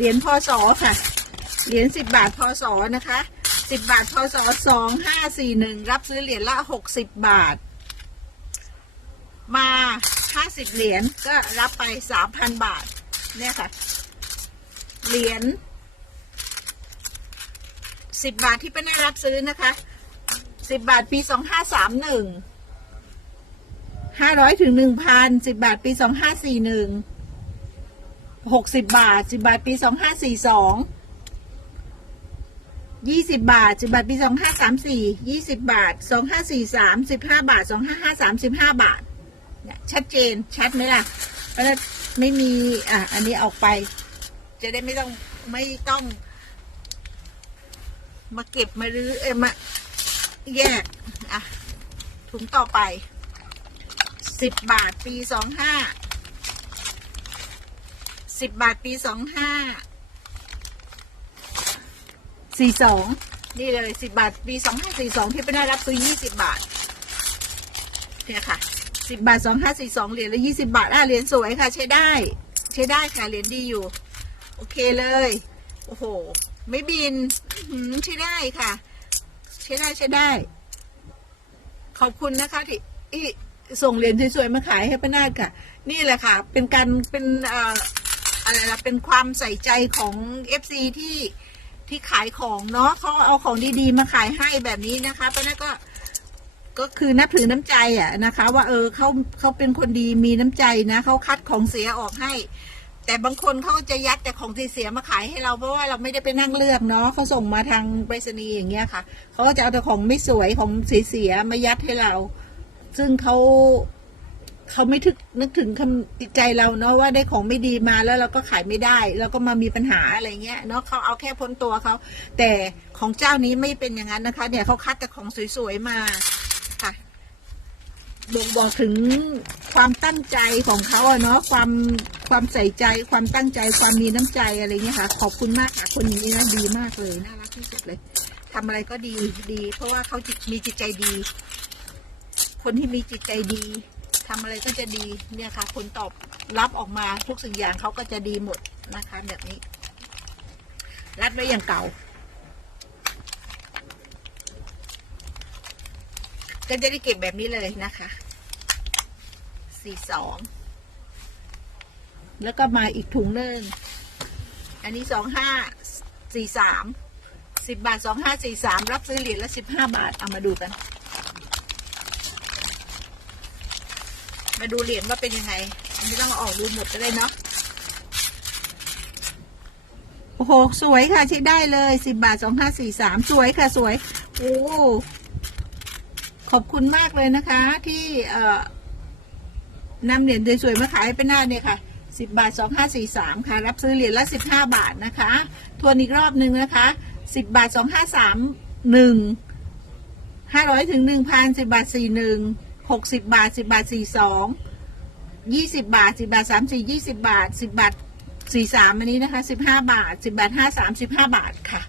เหรียญพศค่ะ เหรียญสิบบาทพศนะคะสิบบาทพศสองห้าสี่หนึ่งรับซื้อเหรียญละหกสิบบาท มาห้าสิบเหรียญก็รับไปสามพันบาท เนี่ยค่ะ เหรียญสิบบาทที่ป้าแน่รับซื้อนะคะสิบบาทปีสองห้าสามหนึ่งห้าร้อยถึงหนึ่งพันสิบบาทปีสองห้าสี่หนึ่ง หกสิบบาทสิบบาทปีสองห้าสี่สองยี่สิบบาทสิบบาทปีสองห้าสามสี่ยี่สิบบาทสองห้าสี่สามสิบห้าบาทสองห้าห้าสามสิบห้าบาทเนี่ยชัดเจนชัดไหมล่ะเพราะฉะนั้นไม่มีอะอันนี้ออกไป จะได้ไม่ต้องไม่ต้อง มาเก็บมารื้อเอ้มาแยกอะถุงต่อไปสิบบาทปีสองห้า สิบบาทปีสองห้าสี่สองนี่เลยสิบบาทปีสองห้าสี่สองที่ไปได้รับซื้อยี่สิบบาทเนี่ยค่ะสิบบาทสองห้าสี่สองเหรียญละยี่สิบาทอะเหรียญสวยค่ะ ใช้ได้ ใช้ได้ค่ะเหรียญดีอยู่ โอเคเลย โอ้โห ไม่บินใช้ได้ค่ะ ใช้ได้ใช้ได้ ขอบคุณนะคะที่ที่ส่งเหรียญสวยๆมาขายให้ป้านาดค่ะ นี่แหละค่ะ เป็นการเป็นเอ่อ อะไรล่ะเป็นความใส่ใจของเอฟซีที่ที่ขายของเนาะเขาเอาของดีๆ มาขายให้แบบนี้นะคะป้านาดก็ก็คือนับถือน้ำใจอะนะคะ ว่าเออเขาเขาเป็นคนดีมีน้ำใจนะเขาคัดของเสียออกให้ แต่บางคนเขาจะยัดแต่ของเสียมาขายให้เราเพราะว่าเราไม่ได้ไปนั่งเลือกเนาะเขาส่งมาทางไปรษณีย์อย่างเงี้ยค่ะเขาก็จะเอาแต่ของไม่สวยของเสียมายัดให้เรา ซึ่งเขา เขาไม่ถึกนึกถึงคำจิใจเราเนาะว่าได้ของไม่ดีมาแล้วเราก็ขายไม่ได้ แล้วก็มามีปัญหาอะไรเงี้ยเนาะเขาเอาแค่พ้นตัวเขาแต่ของเจ้านี้ไม่เป็นอย่างนั้นนะคะ เนี่ยเขาคัดแต่ของสวยๆมาค่ะบ่งบอกถึงความตั้งใจของเขาเนาะความความใส่ใจความตั้งใจความมีน้ำใจอะไรเงี้ยค่ะ ขอบคุณมากค่ะคนนี้นะดีมากเลยน่ารักที่สุดเลยทำอะไรก็ดีดี เพราะว่าเขาจิตมีจิตใจดี คนที่มีจิตใจดี ทำอะไรก็จะดีเนี่ยค่ะ ผลตอบรับออกมาทุกสิ่งอย่างเขาก็จะดีหมดนะคะ แบบนี้ รัดไว้อย่างเก่า ก็จะได้เก็บแบบนี้เลยนะคะสี่สองแล้วก็มาอีกถุงนึงอันนี้สองห้าสี่สามสิบบาทสองห้าสี่สามรับซื้อเหรียญละสิบห้าบาท เอามาดูกัน มาดูเหรียญว่าเป็นยังไง อันนี้ต้องอาออกดูหมดก็ได้เนาะ โอ้โห สวยค่ะใช้ได้เลยสิบบาทสองห้าสี่สามสวยค่ะสวย โอ้ขอบคุณมากเลยนะคะ ที่เอ่อนำเหรียญสวยๆมาขายให้เป็นหน้าเนี่ยค่ะสิบบาทสองห้าสี่สามค่ะ รับซื้อเหรียญละสิบห้าบาทนะคะ ทวนอีกรอบหนึ่งนะคะสิบบาทสองห้าสามหนึ่งห้าร้อยถึงหนึ่งพันสิบบาทสี่หนึ่ง หกสิบบาทสิบบาทสี่สองยี่สิบบาทสิบบาทสามสี่ยี่สิบบาทสิบบาทสี่สามอันนี้นะคะสิบห้าบาทสิบบาทห้าสามสิบห้าบาทค่ะ